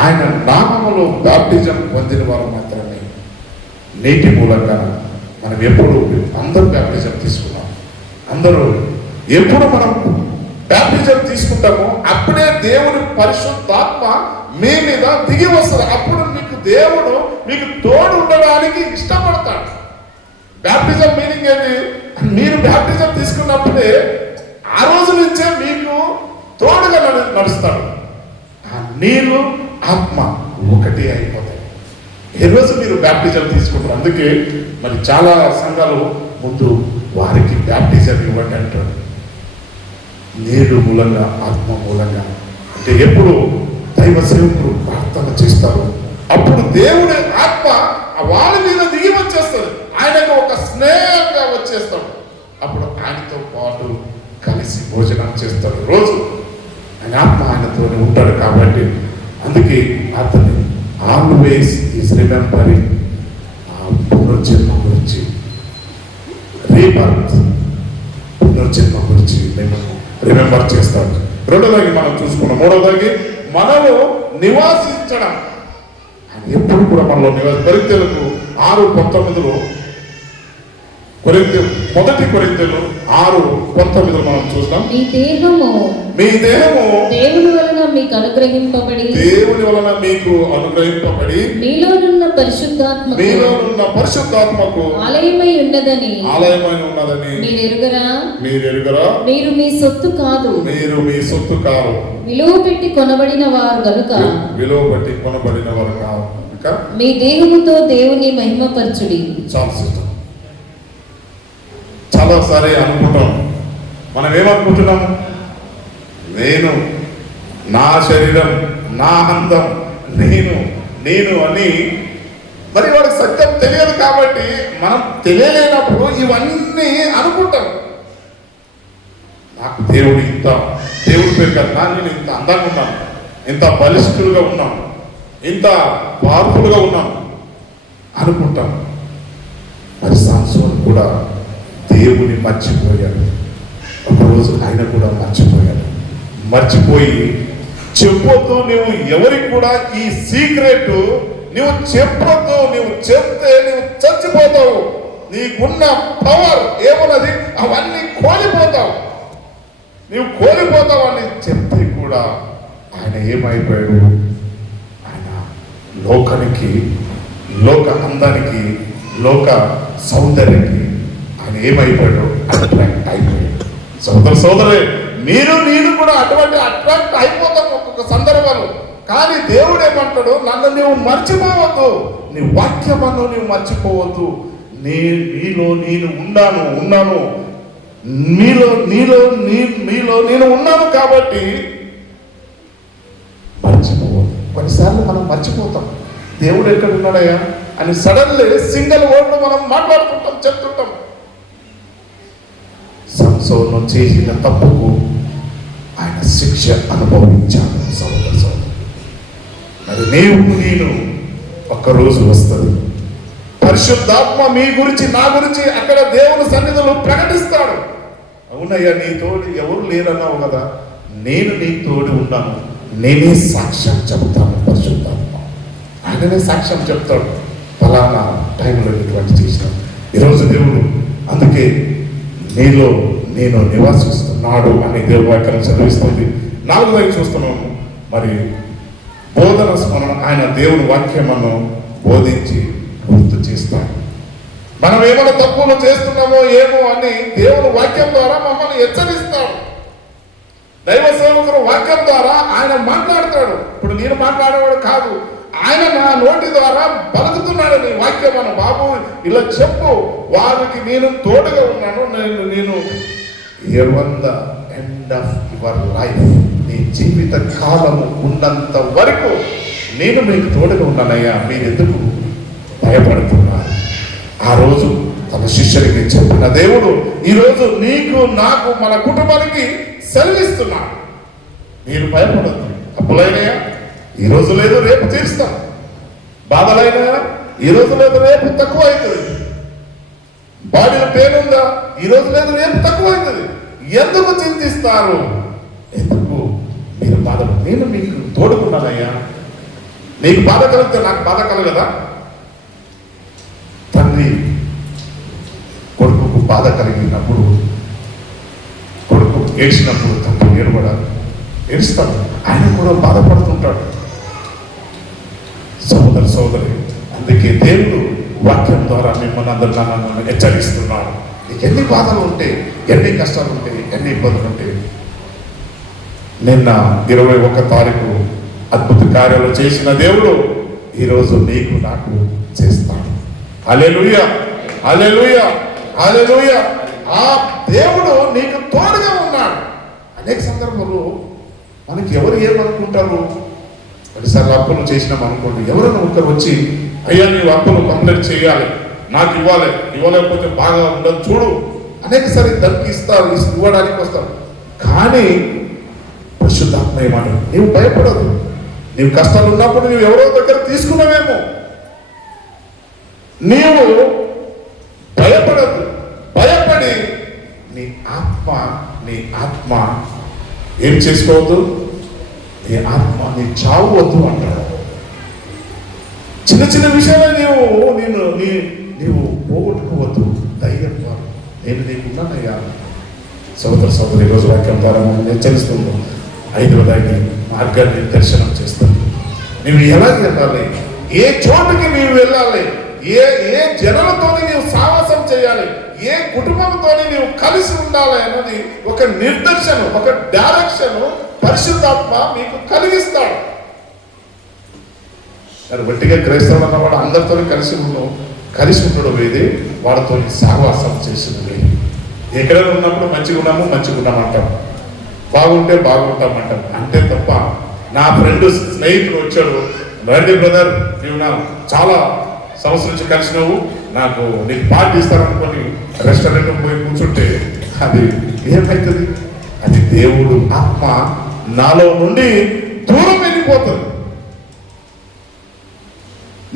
ఆయన నామములో బ్యాప్టిజం పొందిన వారు మాత్రమే. నీటి మూలంగా మనం ఎప్పుడు అందరూ బ్యాప్టిజం తీసుకున్నాం. అందరూ ఎప్పుడు మనం బ్యాప్టిజం తీసుకుంటామో అప్పుడే దేవుని పరిశుద్ధాత్మ మీ మీద దిగి వస్తుంది. అప్పుడు మీకు దేవుడు మీకు తోడు ఉండడానికి ఇష్టపడతాడు. బ్యాప్టిజం మీనింగ్ ఏంటి? మీరు బ్యాప్టిజం తీసుకున్నప్పుడే ఆ రోజు నుంచే మీకు తోడుగా నడుస్తాడు. ఆ నీళ్ళు ఆత్మ ఒకటి అయిపోతాయి ఏ రోజు మీరు బ్యాప్టిజం తీసుకుంటారు. అందుకే మరి చాలా సంఘాలు ముందు వారికి బ్యాప్టిజం ఇవ్వండి అంటారు. నీరు మూలంగా ఆత్మ మూలంగా అంటే ఎప్పుడు దైవ సేవకులు ప్రార్థన చేస్తారు అప్పుడు దేవుడి ఆత్మ వాళ్ళ మీద దిగి వచ్చేస్తుంది. ఆయనకు ఒక స్నేహంగా వచ్చేస్తాడు. అప్పుడు ఆయనతో పాటు కలిసి భోజనం చేస్తాడు. రోజు ఆయన ఆత్మ ఆయనతోనే ఉంటాడు. కాబట్టి అందుకే అతని ఆల్వేస్ ఈజ్ రిమెంబరింగ్ పునర్జన్మ గురించి, రీబర్త్ పునర్జన్మ గురించి మేము రిమెంబర్ చేస్తాడు. రెండోదానికి మనం చూసుకున్నాం. మూడోదానికి మనలో నివాసించడం. ఎప్పుడు కూడా మనలో కొరింథీయులకు 6:19 మొదటి కొరింథీయులు 6:19 మనం చూస్తాం. మీ దేహము దేవుని వలన మీకు అనుగ్రహింపబడి మీలోనున్న పరిశుద్ధాత్మకు ఆలయమై ఉన్నదని మీరు ఎరుగరా? మీరు మీ సొత్తు కాదు, విలువ పెట్టి కొనబడిన వారు గనుక మీ దేహముతో దేవుని మహిమపరచుడి. చాలా సిస్టం చాలాసారి అనుకుంటాం. మనం ఏమనుకుంటున్నాం? నేను, నా శరీరం, నా అందం, నేను అని. మరి వాడికి సత్యం తెలియదు కాబట్టి మనం తెలియలేనప్పుడు ఇవన్నీ అనుకుంటాం. నాకు దేవుడి పేరు కన్నా నేను ఇంత అందంగా ఉన్నాను, ఇంత బలిష్ఠులుగా ఉన్నాను, ఇంత పవర్ఫుల్గా ఉన్నాను అనుకుంటాం. మరి సంసోను కూడా దేవుని మర్చిపోయాడు. ఒకరోజు ఆయన కూడా మర్చిపోయి చెప్పొద్దు, నువ్వు ఎవరికి కూడా ఈ సీక్రెట్ నువ్వు చెప్పొద్దు, నువ్వు చెప్తే నువ్వు చచ్చిపోతావు, నీకున్న పవర్ ఏమున్నది అవన్నీ కోల్పోతావు అని చెప్తే కూడా ఆయన ఏమైపోయాడు? ఆయన లోకానికి, లోక అందానికి, లోక సౌందర్యానికి ఆయన ఏమైపోయాడు? అట్రాక్ట్ అయిపోయాడు. సోదరులే, నేను కూడా అటువంటి అట్రాక్ట్ అయిపోతాం ఒక్కొక్క సందర్భాలు. కానీ దేవుడు ఏమంటాడు? నన్ను నువ్వు మర్చిపోవద్దు, నీ వాక్యమన్ను నువ్వు మర్చిపోవద్దు. నీలో నేను ఉన్నాను, మీలో నేను ఉన్నాను కాబట్టి మర్చిపోవద్దు. కొన్నిసార్లు మనం మర్చిపోతాం దేవుడు ఎక్కడ ఉన్నాడయ్యా అని. సడన్లీ సింగిల్ వర్డ్ మనం మాట్లాడుతుంటాం, చెప్తుంటాం. సంసోను చేసిన తప్పుకు ఆయన శిక్ష అనుభవించాడు. మరి నేను ఒక్కరోజు వస్తుంది, పరిశుద్ధాత్మ మీ గురించి, నా గురించి అక్కడ దేవుని సన్నిధిలో ప్రకటిస్తాడు. అవునయ్యా, నీ తోడు ఎవరు లేరన్నావు కదా, నేను నీ తోడు ఉన్నాను, నేనే సాక్ష్యం చెప్తాను. పరిశుద్ధాత్మ ఆయననే సాక్ష్యం చెప్తాడు, ఫలానా టైంలో ఇటువంటి చేసినాను. ఈరోజు దేవుడు అందుకే నీలో నేను నివాసిస్తున్నాడు అని దేవుని వాక్యం చదివిస్తుంది. 4వ చూస్తున్నాము. మరి బోధన స్మరణ, ఆయన దేవుని వాక్యమును బోధించి గుర్తు చేస్తాడు. మనం ఏమైనా తప్పులు చేస్తున్నామో ఏమో అని దేవుని వాక్యం ద్వారా మమ్మల్ని హెచ్చరిస్తాడు. దైవ సేవకుడు వాక్యం ద్వారా ఆయన మాట్లాడతాడు. ఇప్పుడు నేను మాట్లాడేవాడు కాదు, ఆయన నా నోటి ద్వారా పలుకుతున్నాడు నీ వాక్యం అని. బాబు ఇలా చెప్పు, వారికి నేను తోడుగా ఉన్నాను. నేను ఎండ్ ఆఫ్ యువర్ లైఫ్, నీ జీవిత కాలము ఉన్నంత వరకు నేను మీకు తోడుగా ఉన్నానయ్యా, మీరు ఎందుకు భయపడుతున్నారు? ఆ రోజు తన శిష్యుడికి చెప్పిన దేవుడు ఈరోజు నీకు, నాకు, మన కుటుంబానికి సెలవిస్తున్నాడు. మీరు భయపడద్దు. అప్పులైనయా ఈరోజు లేదు, రేపు తీరుస్తాం. బాధలైనా ఈరోజు లేదు, రేపు తక్కువ అవుతుంది. బాడీలో పెయిన్ ఉందా? ఈరోజు లేదు, రేపు తక్కువ అవుతుంది. ఎందుకు చింతిస్తారు? ఎందుకు మీరు బాధలు? నేను మీకు తోడుకున్నానయ్యా. నీకు బాధ కలిగితే నాకు బాధ కలగదా? తండ్రి కొడుకుకు బాధ కలిగినప్పుడు, కొడుకు ఏడ్చినప్పుడు తండ్రి ఏడుస్తాడు. ఆయన కూడా బాధపడుతుంటాడు. సోదరి, అందుకే దేవుడు వాక్యం ద్వారా మిమ్మల్ని అందరూ నన్ను హెచ్చరిస్తున్నాడు. నీకు ఎన్ని బాధలు ఉంటే, ఎన్ని కష్టాలు ఉంటే, ఎన్ని ఇబ్బందులు ఉంటే, నిన్న 21 తారీఖు అద్భుత కార్యాలు చేసిన దేవుడు ఈరోజు నీకు, నాకు చేస్తాడు. హల్లెలూయా, హల్లెలూయా, హల్లెలూయా. ఆ దేవుడు నీకు తోడుగా ఉన్నాడు. అనేక సందర్భాల్లో మనకి ఎవరు ఏమనుకుంటారు? కొన్నిసార్లు అప్పులు చేసినాం అనుకోండి, ఎవరైనా ఒకరు వచ్చి అయ్యా నీవు అప్పులు కంప్లీట్ చేయాలి, నాకు ఇవ్వలేకపోతే బాగా ఉండదు చూడు, అనేక సారి దానికి ఇవ్వడానికి వస్తారు. కానీ పరిశుద్ధాత్మ ఏమంటారు? నీవు భయపడదు. నీవు కష్టాలు ఉన్నప్పుడు నువ్వు ఎవరో దగ్గర తీసుకున్నావేమో, నీవు భయపడద్దు. భయపడి నీ ఆత్మ ఏం చేసుకోవద్దు? నీ ఆత్మ నీ చావు వద్దు అంటాడు. చిన్న చిన్న విషయాలు నీవు పోగొట్టుకోవద్దు. ధైర్యం ద్వారా నేను నీకున్నానయ్యా. సోదరి ఈరోజు వాక్యం ద్వారా మనం హెచ్చరిస్తుంది. 5వ మార్గాన్ని దర్శనం చేస్తాను. నువ్వు ఎలాగ వెళ్ళాలి, ఏ చోటుకి నీవు వెళ్ళాలి, ఏ జనాలతో నీవు సావాసం చేయాలి, ఏ కుటుంబంతో నీవు కలిసి ఉండాలి అన్నది ఒక నిర్దేశనం, ఒక డైరెక్షన్ పరిశుద్ధాత్మ మీకు కలిగిస్తాడు. వట్టిగా క్రైస్తవులు అన్నవాడు అందరితో కలిసి ఉండడు. వేది వాడితో సావాసం చేసింది. ఎక్కడైనా ఉన్నప్పుడు మంచిగా ఉన్నామంటాం, బాగుంటే బాగుంటామంటాం అంతే తప్ప. నా ఫ్రెండ్ స్నేహితుడు వచ్చాడు, రండి బ్రదర్ నీవు నా చాలా సంవత్సరం నుంచి కలిసినావు, నాకు నీకు పార్టీ ఇస్తాననుకొని రెస్టారెంట్ పోయి కూర్చుంటే అది ఏమవుతుంది? అది దేవుడు ఆత్మ నాలో నుండి దూరం వెళ్ళిపోతుంది.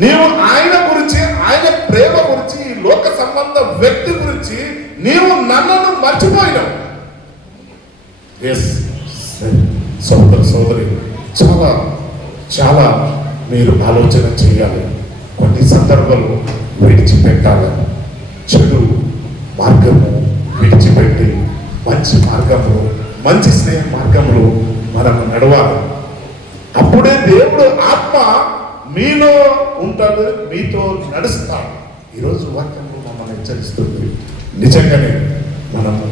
నీవు ఆయన గురించి, ఆయన ప్రేమ గురించి, ఈ లోక సంబంధ వ్యక్తి గురించి నీవు నన్ను మర్చిపోయినావు. ఎస్ సోదరి, చాలా చాలా మీరు ఆలోచన చేయాలి. కొన్ని సందర్భాలు విడిచిపెట్టాలి. చెడు మార్గము విడిచిపెట్టి మంచి మార్గంలో, మంచి స్నేహ మార్గంలో మనం నడవాలి. అప్పుడే దేవుడు ఆత్మ మీలో ఉంటాడు, మీతో నడుస్తాడు. ఈరోజు వాక్యంలో మమ్మల్ని హెచ్చరిస్తుంది. నిజంగానే మనము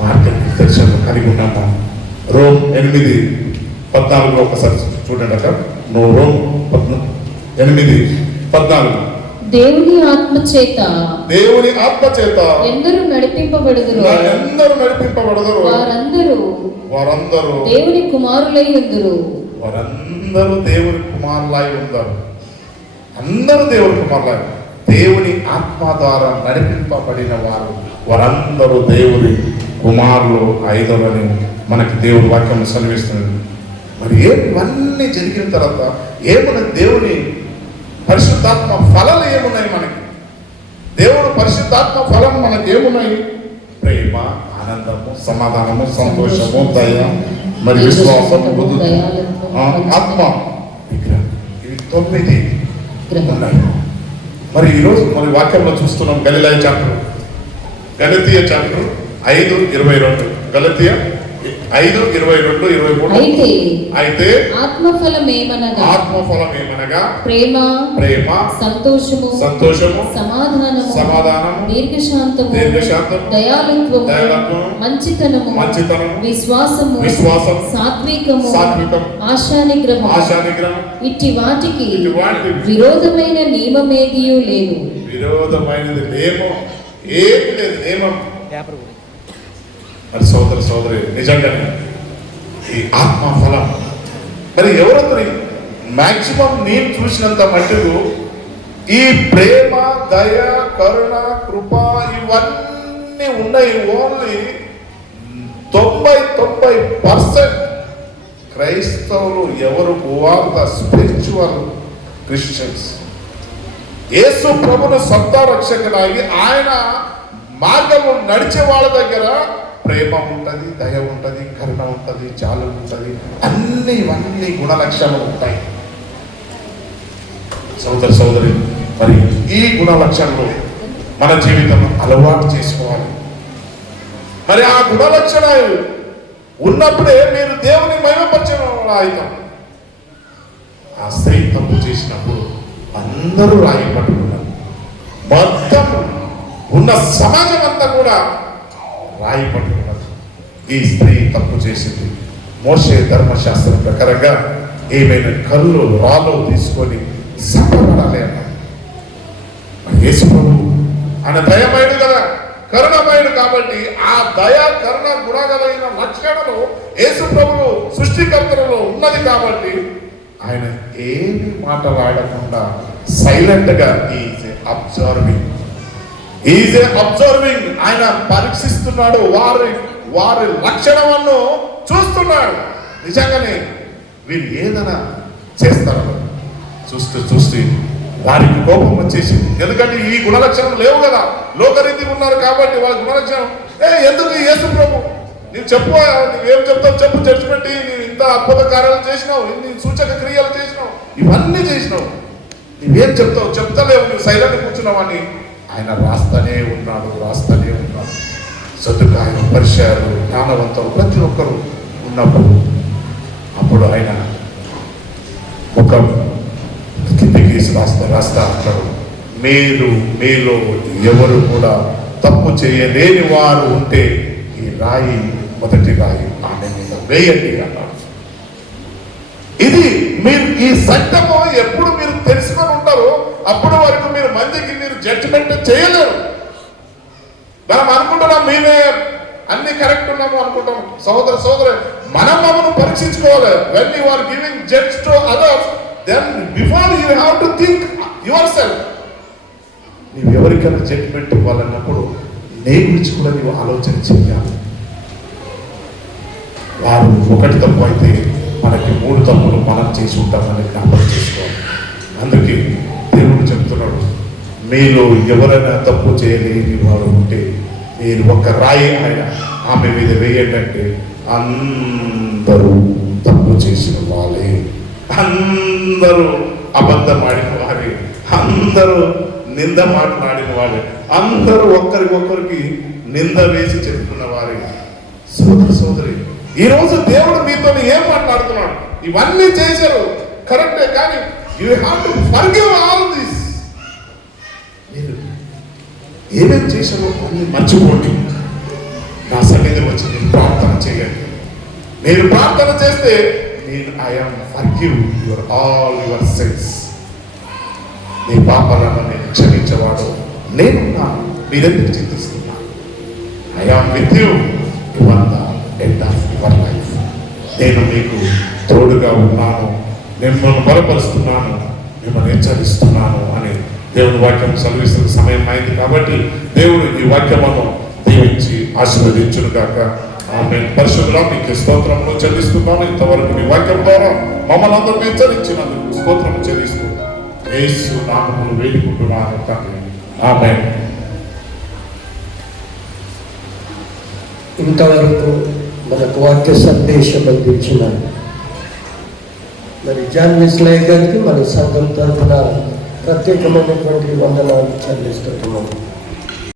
మార్గ నిర్దేశం కలిగి ఉన్నామా? రోమ్ 8:14 ఒకసారి చూడండి అక్కడ. నువ్వు రోమ్ 8:14 దేవుని ఆత్మ చేత ఎందరూ నడిపింపబడుదురు వారందరూ దేవుని కుమారులై ఉందురు. వారందరూ దేవుని కుమారులై ఉందరు. అందరూ దేవుని కుమారులై, దేవుని ఆత్మ ద్వారా నడిపింపబడిన వారందరూ దేవుని కుమారులు ఐదవని మనకి దేవుని వాక్యం సెలవిస్తున్నది. మరి ఇవన్నీ జరిగిన తర్వాత ఏమున్నది? దేవుని పరిశుద్ధాత్మ ఫలాలు ఏమున్నాయి మనకి? దేవుడు పరిశుద్ధాత్మ ఫలం మనకి ఏమున్నాయి? ప్రేమ, ఆనందము, సమాధానము, సంతోషము, దయ, మరి విశ్వాసం, ఆత్మ, విగ్రహం. ఇవి 9 ఉన్నాయి. మరి ఈరోజు మరి వాక్యంలో చూస్తున్నాం గలిలయ చాప్టర్, గలతీయ చాప్టర్ 5:22, గలతీయ 5:22-23. అయితే ఆత్మఫలమేమనగా ప్రేమ, సంతోషము, సమాధానము, దీర్ఘశాంతము, దయాళుత్వము, మంచితనము, విశ్వాసము, సాత్వికము, ఆశానిగ్రహం. ఇట్టి వాటికి విరోధమైన నియమమేదియూ లేదు. విరోధమైనది ఏమీ లేదు. నియమం. మరి సోదరి, నిజంగానే ఈ ఆత్మ ఫలం మరి ఎవరందరి మాక్సిమం నేను చూసినంత మట్టుకు ఈ ప్రేమ, దయ, కరుణ, కృప ఇవన్నీ ఉన్నాయి. ఓన్లీ 90% క్రైస్తవులు ఎవరు ద స్పిరిచువల్ క్రిస్టియన్స్, యేసు ప్రభును సొంత రక్షకుడాగి ఆయన మార్గము నడిచే వాళ్ళ దగ్గర ప్రేమ ఉంటుంది, దయ ఉంటుంది, కరుణ ఉంటుంది, జాలి ఉంటుంది, ఇవన్నీ గుణలక్షణాలు ఉంటాయి. సోదరి, మరి ఈ గుణలక్షణాలు మన జీవితం అలవాటు చేసుకోవాలి. మరి ఆ గుణలక్షణాలు ఉన్నప్పుడే మీరు దేవుని మహిమపరిచిన అవుతాం. ఆ స్త్రీ తప్పు చేసినప్పుడు అందరూ రాయి పట్టుకున్నారు. మొత్తం ఉన్న సమాజం అంతా కూడా రాయి పట్టుకున్నారు. ఈ స్త్రీ తప్పు చేసింది. మోషే ధర్మశాస్త్రం ప్రకారంగా ఏమైనా కళ్ళు, రాళ్ళు తీసుకొని సంపడాలి అన్నాడు. యేసు ప్రభు ఆయన దయమయుడు కదా, కరుణమయుడు కాబట్టి ఆ దయ, కరుణ గుణగలైన లక్షణాలు యేసు ప్రభువు సృష్టికర్తలలో ఉన్నది కాబట్టి ఆయన ఏమి మాట్లాడకుండా సైలెంట్ గా అబ్జర్వింగ్ ఆయన పరీక్షిస్తున్నాడు. వారి లక్షణాలను చూస్తున్నాడు. నిజంగానే వీళ్ళు ఏదైనా చేస్తారు చూస్తూ వారికి కోపం వచ్చేసింది. ఎందుకంటే ఈ గుణలక్షణం లేవు కదా, లోకరీతి ఉన్నారు కాబట్టి వాళ్ళ గుణలక్షణం ఎందుకు యేసు ప్రభు నీవు చెప్పు, నువ్వేం చెప్తావు చెప్పు, జడ్జిమెంట్ నీవు ఇంత అద్భుత కార్యాలు చేసినావు, ఇన్ని సూచక క్రియలు చేసినావు, ఇవన్నీ చేసినావు, నువ్వేం చెప్తావు? చెప్తలేవు, నువ్వు సైలెంట్ కూర్చున్నావు అని ఆయన రాస్తానే ఉన్నాడు. సదుకాయలు, పరిచయాలు, జ్ఞానవంతులు ప్రతి ఒక్కరు ఉన్నప్పుడు అప్పుడు ఆయన ఒక కిందికి రాస్తా అంటాడు, మీలో ఎవరు కూడా తప్పు చేయలేని వారు ఉంటే ఈ మొదటి రాయి ఆమె మీద వేయండి అన్నాడు. ఇది మీరు ఈ సత్యము ఎప్పుడు మీరు తెలుసుకొని ఉంటారో అప్పుడు వరకు మీరు మందికి మీరు జడ్జిమెంట్ చేయలేరు. మనం అనుకుంటున్నాం మీ మేమే అన్ని కరెక్ట్ ఉన్నాము అనుకుంటాం. సోదరు మనం పరీక్షించుకోవాలి. When you are giving judge to others, then before you have to think yourself. నీవు ఎవరికైనా జడ్జ్మెంట్ ఇవ్వాలన్నప్పుడు నీ గురించి కూడా నీవు ఆలోచన చేయాలి. వారు ఒకటి తప్పు అయితే మనకి 3 తప్పులు మనం చేసి ఉంటామని జ్ఞాపకం చేసుకోవాలి. అందుకే దేవుడు చెప్తున్నాడు, మీలో ఎవరైనా తప్పు చేయలేని వారు ఉంటే మీరు ఒక రాయి ఆమె మీద వేయండి. అందరూ తప్పు చేసిన వాళ్ళే, అందరూ అబద్ధం ఆడిన వారే, అందరూ నింద మాట్లాడిన వారే, అందరూ ఒకరికి నింద వేసి చెప్తున్న వారే. సోదరి, ఈ రోజు దేవుడు మీతో ఏం మాట్లాడుతున్నాడు? ఇవన్నీ చేశారు కరెక్టే, కానీ you have to forgive all this. మీరు ఏమేం చేశారో అన్ని మర్చిపోండి. నా సన్నిధిలో వచ్చి నేను ప్రార్థన చేయండి. మీరు ప్రార్థన చేస్తే నేను I'm forgive all your sins. నీ పాపాలను నేను క్షమించేవాడు నేనున్నాను. మీరెందుకు చింతిస్తున్నాను? I'm with you even the end of your life. నేను మీకు తోడుగా ఉన్నాను, మిమ్మల్ని బలపరుస్తున్నాను, మిమ్మల్ని హెచ్చరిస్తున్నాను అని దేవుని వాక్యం సెలవిస్తున్న సమయం అయింది. కాబట్టి దేవుడు ఈ వాక్యమును దీవించి ఆశీర్వదించును గాక. ఆమేన్. పరిశుద్ధుడా నీకు స్తోత్రములు చెల్లిస్తున్నాను. ఇంతవరకు నీ వాక్యం ద్వారా మమ్మల్ని అందరూ హెచ్చరించినందుకు స్తోత్రము చెల్లిస్తూ యేసు నామములో వేడుకుంటున్నాను తండ్రి. ఆమేన్. ఇంతవరకు మనకు వాక్య సందేశం అందించిన మరి జాన్ మిస్లయ్య గారికి మన సంఘం తరఫున ప్రత్యేకమైనటువంటి వందనాలు చెల్లిస్తున్నాము.